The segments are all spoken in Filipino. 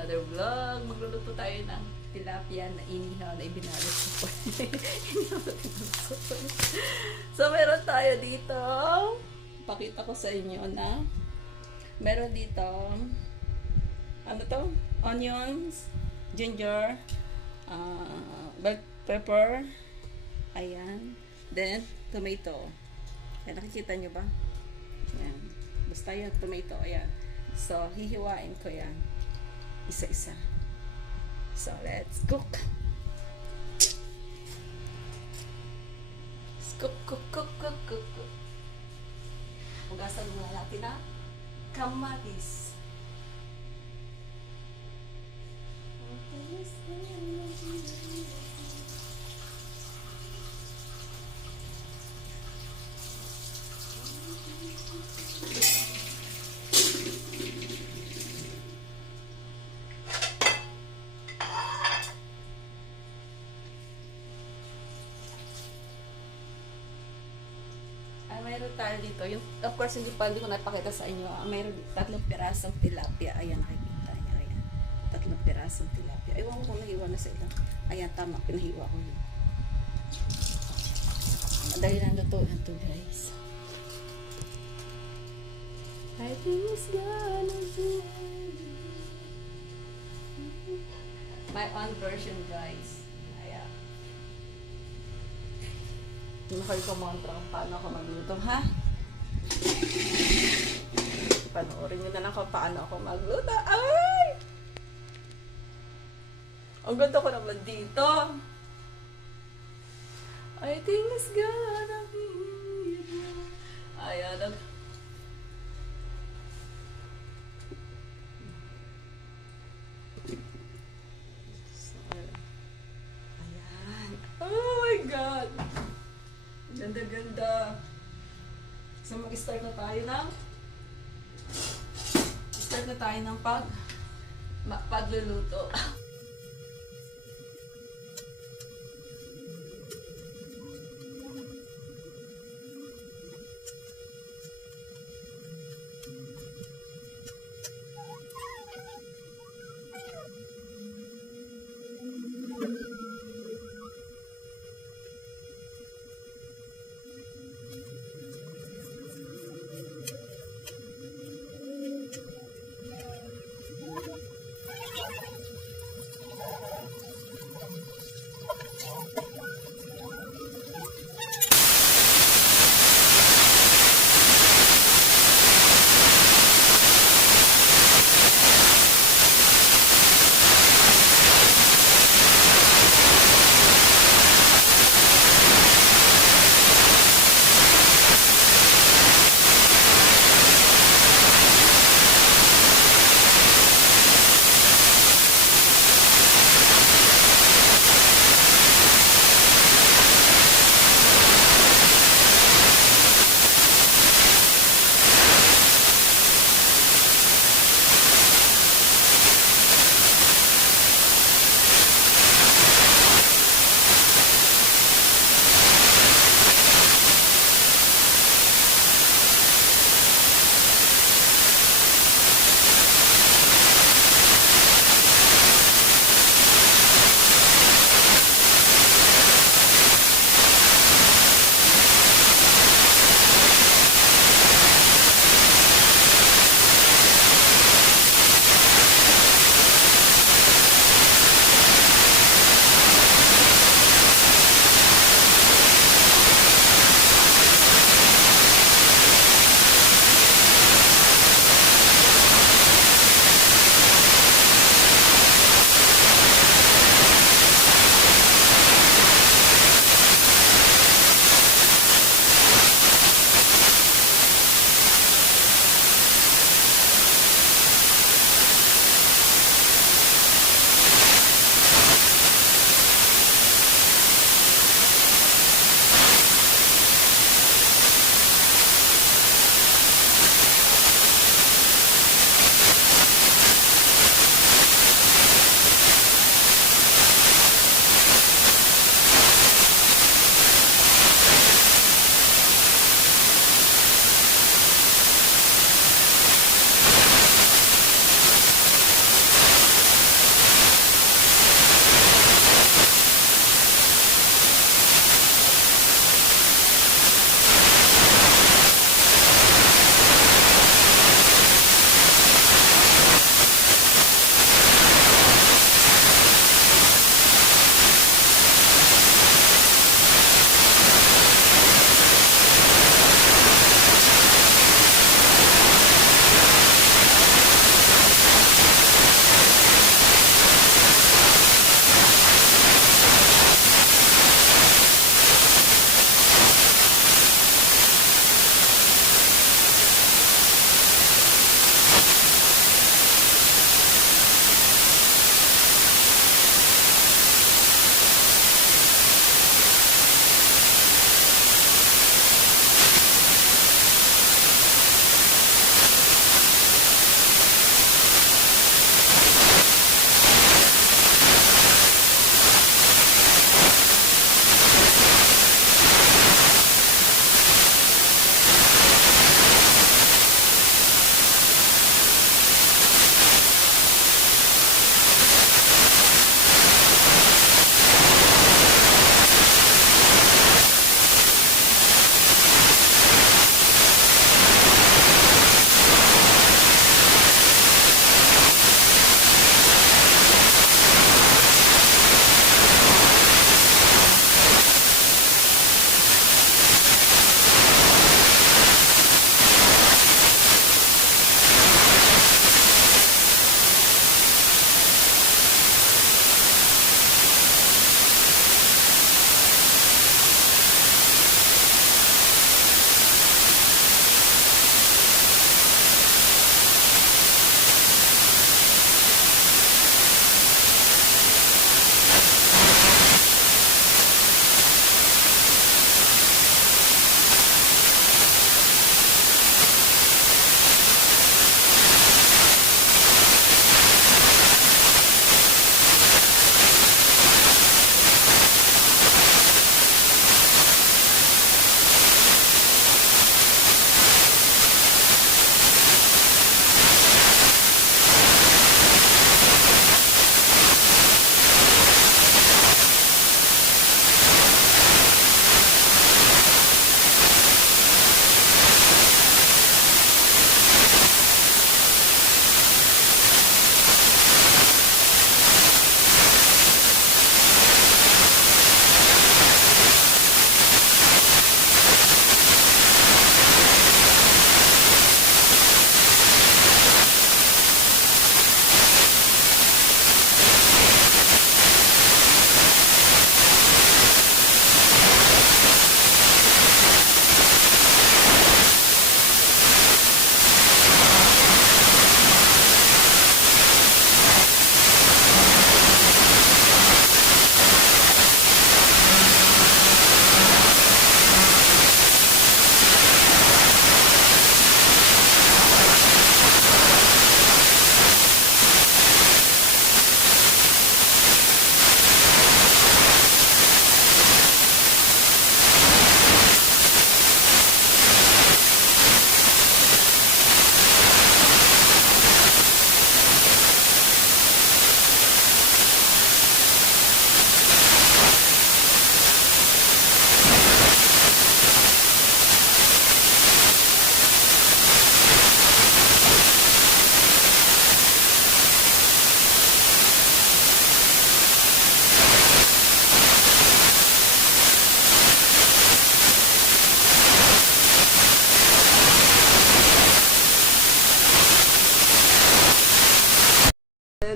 another vlog. Magluluto tayo ng tilapia na inihaw na ibinalot ko. So, meron tayo dito. Pakita ko sa inyo na meron dito ano to? Onions, ginger, bell pepper, ayan. Then, tomato. Ayan, nakikita nyo ba? Ayan. Basta yung tomato, ayan. So, hihiwain ko yan. Isa-isa. So, let's cook. Let's cook, cook, cook, cook, cook, cook. Hugasan muna natin na kamatis. Mayroon tayo dito. Yung, of course, hindi ko napakita sa inyo. Mayroon 3 pirasong tilapia. Ayan, nakikita niyo. Ayan. 3 pirasong tilapia. Ewan ko kung nahiwa na sa ilang. Ayan, tama. Pinahiwa ko yun. Madali lang luto na to, guys. I think it's gonna be my own version, guys. Hindi kayo kumontra kung paano ako magluto, ha? Panoorin nyo na lang kung paano ako magluto. Ay! Ang ganda ko naman dito. I think it's gonna be you. Ayan. Ayan. Oh my God! Ganda-ganda. So, mag-start na tayo ng pagluluto.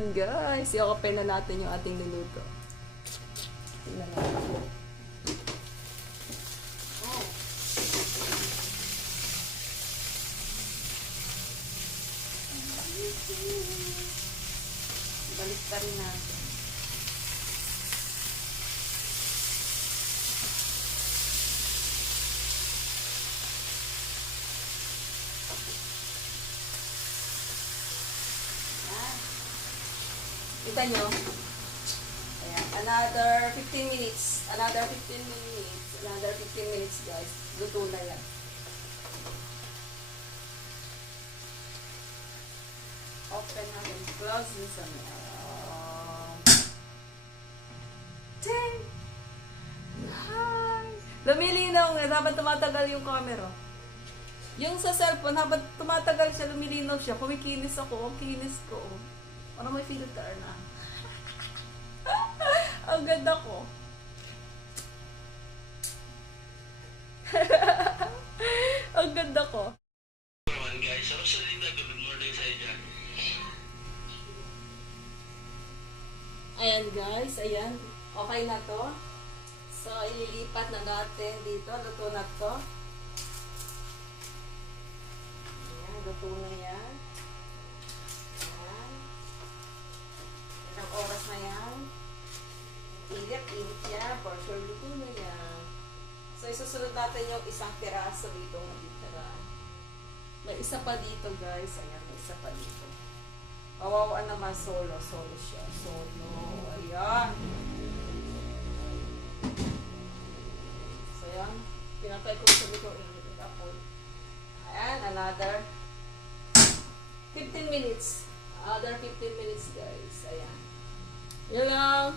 Ayan guys, i-open na natin yung ating niluto. Tingnan natin. Oh. Balik pa rin natin. Kita nyo? Ayan. Another 15 minutes. Another 15 minutes. Another 15 minutes, guys. Luto na yan. Open natin. Close this on. Dang! Hi! Lumilinaw nga. Dapat tumatagal yung camera. Yung sa cellphone, habang tumatagal siya, lumilinaw siya. Kumikinis ako. Ang kinis ko. Parang may filter na. Ang ganda ko. Ang ganda ko. Guys, ako sa Linda, good morning sa inyo. Ayan guys, ayan. Okay na to. So, ililipat na natin dito. Luto na to. Ayan, luto na yan. Ayan. Ilang oras na yan. Init yan. For sure, luto na yan. So, isusunod natin yung isang piraso dito. May isa pa dito guys. Ayan, may isa pa dito. Kawawa naman solo. Solo siya. Solo. Ayan. So, ayan. Pinatay ko sa dito. Init ako. Ayan, another 15 minutes. Another 15 minutes guys. Ayan. Yun lang.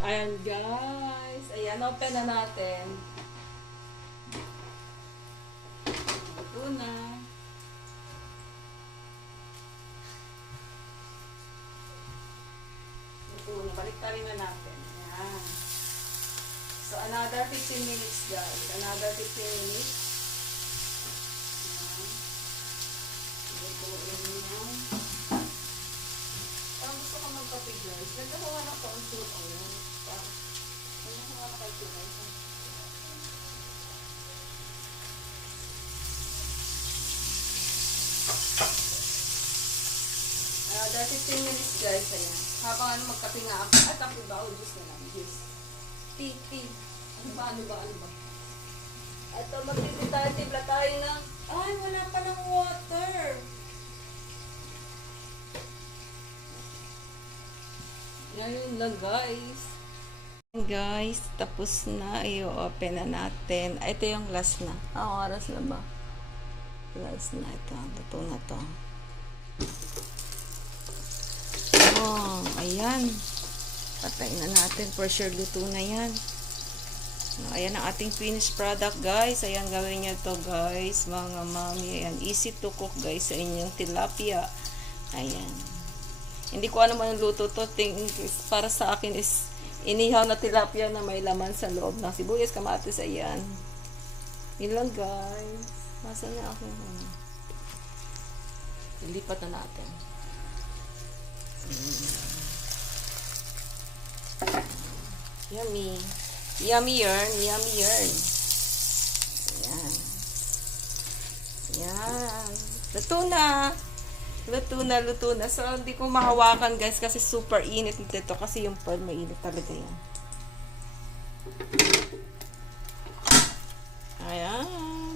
Ayan guys. Ayan, open na natin. Ito na. Ito na. Balik-tarin na natin. Ayan. So, another 15 minutes guys. Another 15 minutes. Ayan. Ito yan. Parang gusto ko magkape guys. Nagdagawa na ko ang suit. Ayan. Nagdagawa na kayo guys. Another 15 minutes guys, ayan. Habang ano magkape nga ako. At ako ba? O, juice na lang. Juice. Tea. Ano ba? Ito, magtitipla tayo ng... Ay, wala pa ng water. Yan yun lang guys. Guys, tapos na. I-open na natin. Ito yung last na. Oras na ba? Last na ito. Luto na to. Oh, ayan. Patayin na natin. For sure, luto na yan. Ayan ang ating finished product, guys. Ayan, gawin nyo to guys. Mga mami. Ayan, easy to cook, guys. Sa inyong tilapia. Ayan. Hindi ko ano man yung luto to. Para sa akin is inihaw na tilapia na may laman sa loob ng sibuyas, kamatis. Ayan. Yun lang, guys. Masa na ako. Ilipat na natin. Yummy. Yummy yarn. Ayan. Ayan. Luto na. So, hindi ko mahawakan guys kasi super init nito kasi yung pearl mainit talaga yan. Ayan.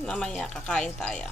Mamaya kakain tayo.